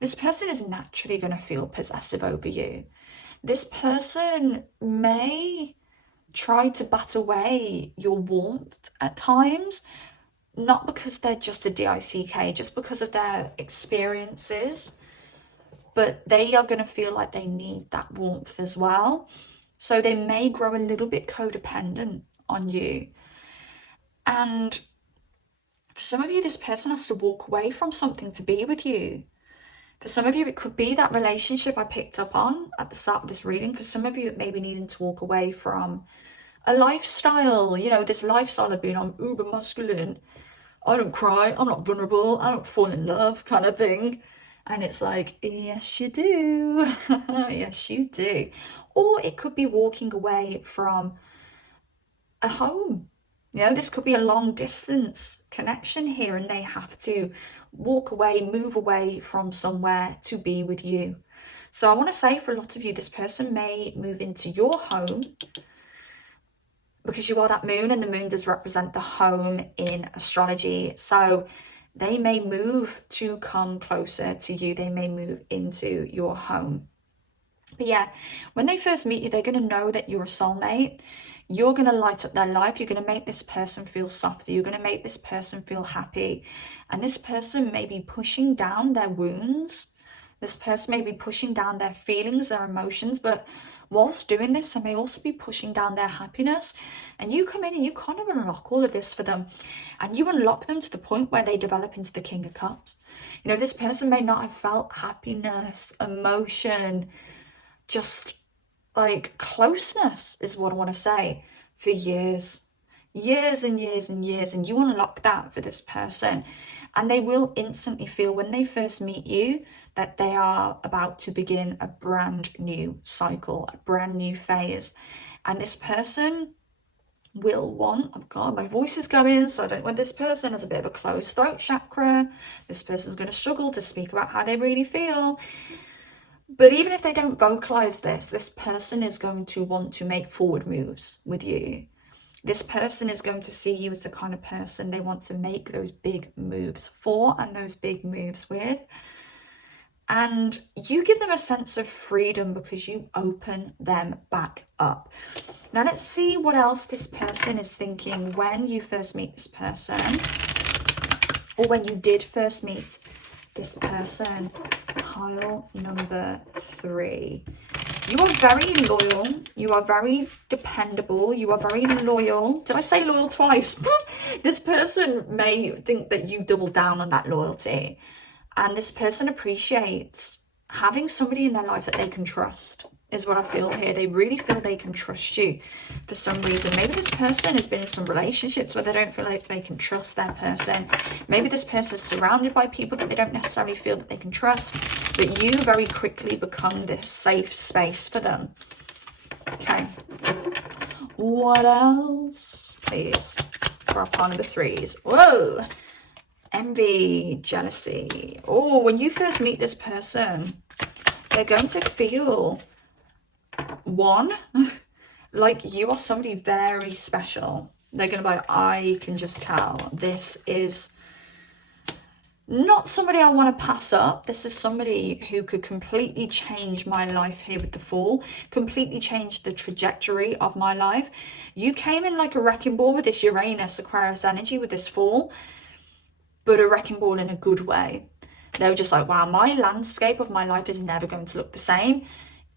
This person is naturally going to feel possessive over you. This person may try to bat away your warmth at times, not because they're just a DICK, just because of their experiences, but they are going to feel like they need that warmth as well. So they may grow a little bit codependent on you. And for some of you, this person has to walk away from something to be with you. For some of you, it could be that relationship I picked up on at the start of this reading. For some of you, it may be needing to walk away from a lifestyle, this lifestyle of being I'm uber masculine. I don't cry, I'm not vulnerable, I don't fall in love kind of thing. And it's like, yes, you do. Yes, you do. Or it could be walking away from a home. This could be a long distance connection here, and they have to walk away, move away from somewhere to be with you. So I want to say, for a lot of you, this person may move into your home because you are that moon, and the moon does represent the home in astrology. So they may move to come closer to you. They may move into your home. But yeah, when they first meet you, they're going to know that you're a soulmate. You're going to light up their life. You're going to make this person feel softer. You're going to make this person feel happy. And this person may be pushing down their wounds. This person may be pushing down their feelings, their emotions. But whilst doing this, they may also be pushing down their happiness. And you come in and you kind of unlock all of this for them. And you unlock them to the point where they develop into the King of Cups. This person may not have felt happiness, emotion, just like closeness is what I want to say, for years and years and years. And you unlock that for this person, and they will instantly feel, when they first meet you, that they are about to begin a brand new cycle, a brand new phase. And this person will want, oh God, my voice is going, so I don't want, this person has a bit of a closed throat chakra. This person's going to struggle to speak about how they really feel. But even if they don't vocalize this person is going to want to make forward moves with you. This person is going to see you as the kind of person they want to make those big moves for and those big moves with. And you give them a sense of freedom because you open them back up. Now let's see what else this person is thinking when you first meet this person, or when you did first meet this person. Pile number 3. You are very loyal. You are very dependable. You are very loyal. Did I say loyal twice? This person may think that you double down on that loyalty. And this person appreciates having somebody in their life that they can trust. is what I feel here. They really feel they can trust you for some reason. Maybe this person has been in some relationships where they don't feel like they can trust their person. Maybe this person is surrounded by people that they don't necessarily feel that they can trust, but you very quickly become this safe space for them. Okay. What else, please, for our pile number threes? Whoa. Envy, jealousy. Oh, when you first meet this person, they're going to feel, one, like you are somebody very special. They're going to be like, I can just tell this is not somebody I want to pass up. This is somebody who could completely change my life here with the Fool, completely change the trajectory of my life. You came in like a wrecking ball with this Uranus, Aquarius energy with this Fool, but a wrecking ball in a good way. They were just like, wow, my landscape of my life is never going to look the same.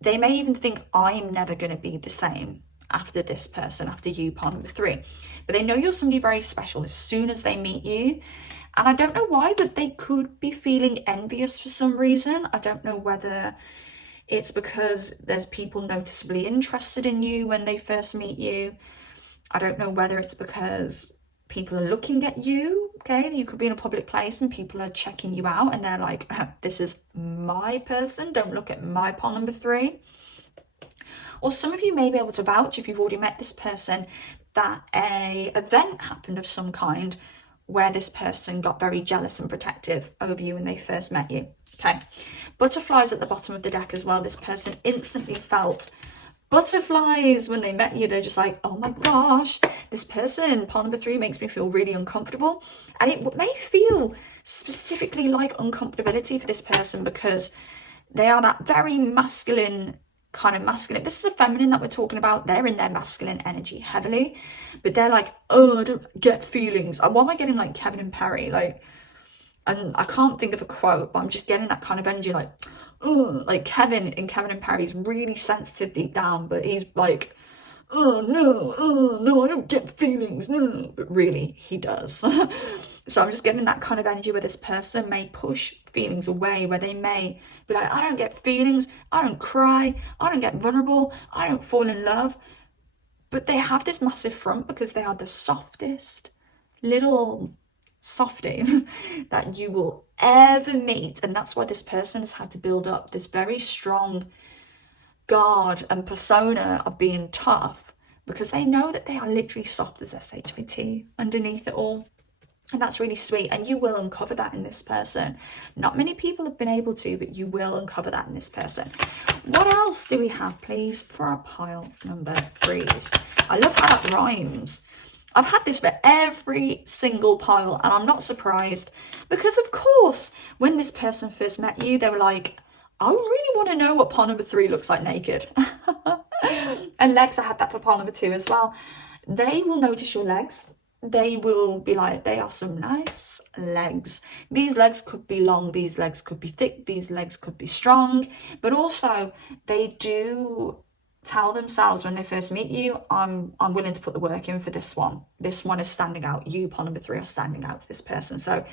They may even think I'm never going to be the same after this person, after you, pile number three. But they know you're somebody very special as soon as they meet you. And I don't know why, but they could be feeling envious for some reason. I don't know whether it's because there's people noticeably interested in you when they first meet you. I don't know whether it's because people are looking at you. Okay, you could be in a public place and people are checking you out and they're like, this is my person, don't look at my pile number three. Or some of you may be able to vouch, if you've already met this person, that a event happened of some kind where this person got very jealous and protective over you when they first met you. Okay, butterflies at the bottom of the deck as well. This person instantly felt butterflies when they met you. They're just like, oh my gosh, this person, pile number three, makes me feel really uncomfortable. And it may feel specifically like uncomfortability for this person because they are that very masculine, kind of masculine. This is a feminine that we're talking about. They're in their masculine energy heavily, but they're like, oh, I don't get feelings. Why am I getting like Kevin and Perry? Like, and I can't think of a quote, but I'm just getting that kind of energy, like, oh, like Kevin and Perry is really sensitive deep down, but he's like, oh no, I don't get feelings, no, but really he does. So I'm just getting that kind of energy where this person may push feelings away, where they may be like, I don't get feelings, I don't cry, I don't get vulnerable, I don't fall in love. But they have this massive front because they are the softest little softie that you will ever meet. And that's why this person has had to build up this very strong guard and persona of being tough, because they know that they are literally soft as SHIT underneath it all. And that's really sweet. And you will uncover that in this person. Not many people have been able to, but you will uncover that in this person. What else do we have, please, for our pile number threes? I love how that rhymes. I've had this for every single pile, and I'm not surprised because, of course, when this person first met you, they were like, I really want to know what pile number three looks like naked. And legs, I had that for pile number two as well. They will notice your legs. They will be like, they are some nice legs. These legs could be long, these legs could be thick, these legs could be strong, but also they do tell themselves when they first meet you, I'm willing to put the work in for this one. This one is standing out. You, pile number three, are standing out to this person. So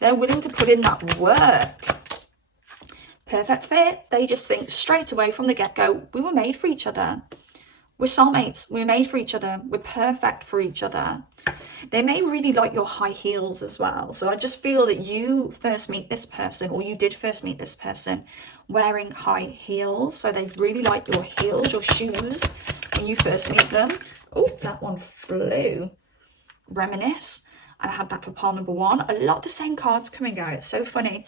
they're willing to put in that work. Perfect fit. They just think straight away from the get-go, we were made for each other. We're soulmates. We're made for each other. We're perfect for each other. They may really like your high heels as well. So I just feel that you first meet this person, or you did first meet this person wearing high heels. So they really like your heels, your shoes, when you first meet them. Oh, that one flew. Reminisce. And I had that for pile number one. A lot of the same cards coming out. It's so funny.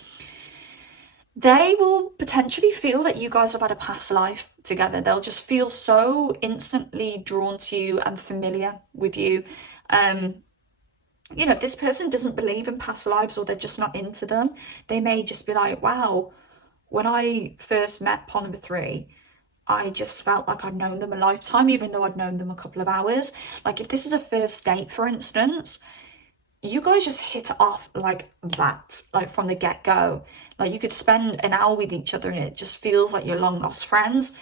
They will potentially feel that you guys have had a past life together. They'll just feel so instantly drawn to you and familiar with you. You know, if this person doesn't believe in past lives, or they're just not into them, they may just be like, wow, when I first met pile number three, I just felt like I'd known them a lifetime, even though I'd known them a couple of hours. Like if this is a first date, for instance, you guys just hit it off like that, like from the get-go. Like you could spend an hour with each other and it just feels like you're long lost friends.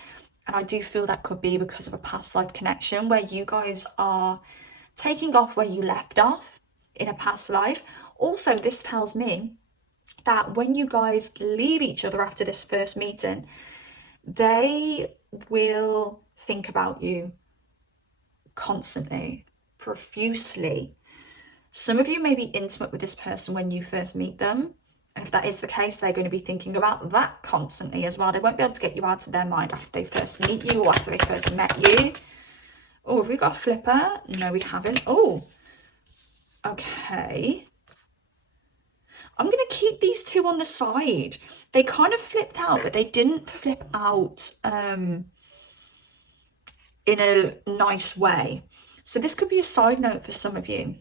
And I do feel that could be because of a past life connection where you guys are taking off where you left off in a past life. Also, this tells me that when you guys leave each other after this first meeting, they will think about you constantly, profusely. Some of you may be intimate with this person when you first meet them. And if that is the case, they're going to be thinking about that constantly as well. They won't be able to get you out of their mind after they first meet you or after they first met you. Oh, have we got a flipper? No, we haven't. Oh, okay. I'm going to keep these two on the side. They kind of flipped out, but they didn't flip out in a nice way. So this could be a side note for some of you.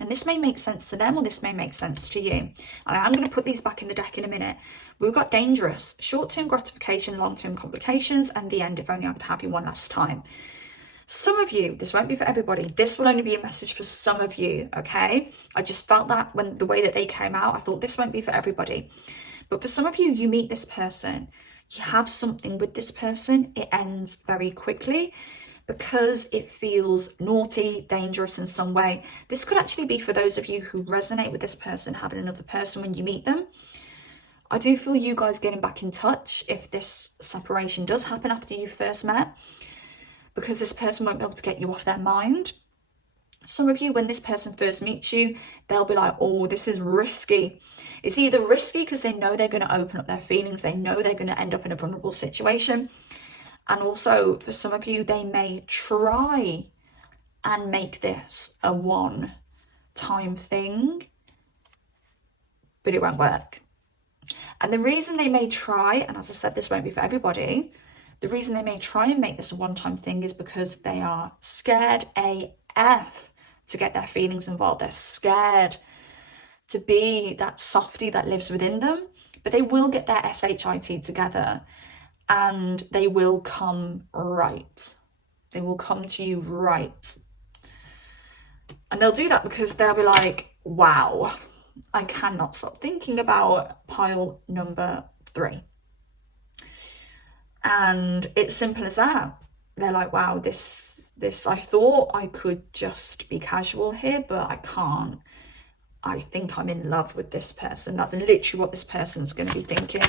And this may make sense to them or this may make sense to you. And I'm going to put these back in the deck in a minute. We've got dangerous, short-term gratification, long-term complications, and the end if only I could have you one last time. Some of you, this won't be for everybody. This will only be a message for some of you, okay? I just felt that when the way that they came out, I thought this won't be for everybody. But for some of you, you meet this person, you have something with this person, it ends very quickly because it feels naughty, dangerous in some way. This could actually be for those of you who resonate with this person, having another person when you meet them. I do feel you guys getting back in touch if this separation does happen after you first met, because this person won't be able to get you off their mind. Some of you, when this person first meets you, they'll be like, oh, this is risky. It's either risky because they know they're going to open up their feelings. They know they're going to end up in a vulnerable situation. And also, for some of you, they may try and make this a one-time thing, but it won't work. And the reason they may try, and as I said, this won't be for everybody, the reason they may try and make this a one-time thing is because they are scared AF to get their feelings involved. They're scared to be that softie that lives within them, but they will get their SHIT together and they will come right. They will come to you right. And they'll do that because they'll be like, wow, I cannot stop thinking about pile number 3. And it's simple as that. They're like, wow, this, I thought I could just be casual here, but I can't. I think I'm in love with this person. That's literally what this person's going to be thinking.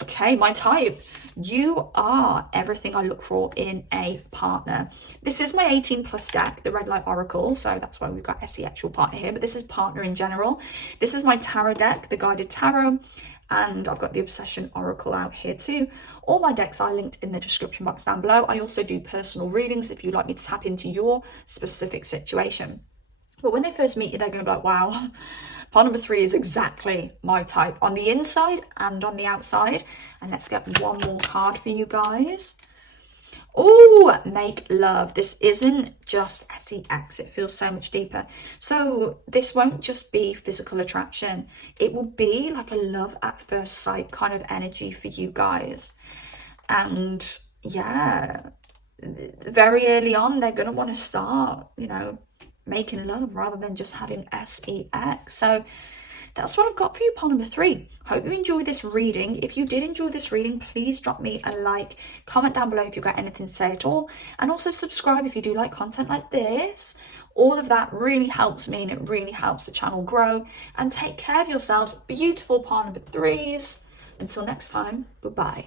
Okay, my type. You are everything I look for in a partner. This is my 18 plus deck, the Red Light Oracle. So that's why we've got SE actual partner here, but this is partner in general. This is my tarot deck, the Guided Tarot. And I've got the Obsession Oracle out here too. All my decks are linked in the description box down below. I also do personal readings if you'd like me to tap into your specific situation. But when they first meet you, they're going to be like, wow, part number 3 is exactly my type on the inside and on the outside. And let's get one more card for you guys. Oh, make love. This isn't just sex. It feels so much deeper. So this won't just be physical attraction. It will be like a love at first sight kind of energy for you guys. And yeah, very early on, they're going to want to start, making love rather than just having sex. So that's what I've got for you, pile number 3. Hope you enjoyed this reading. If you did enjoy this reading, please drop me a like, comment down below if you've got anything to say at all, and also subscribe if you do like content like this. All of that really helps me and it really helps the channel grow. And take care of yourselves, beautiful pile number 3s. Until next time, goodbye.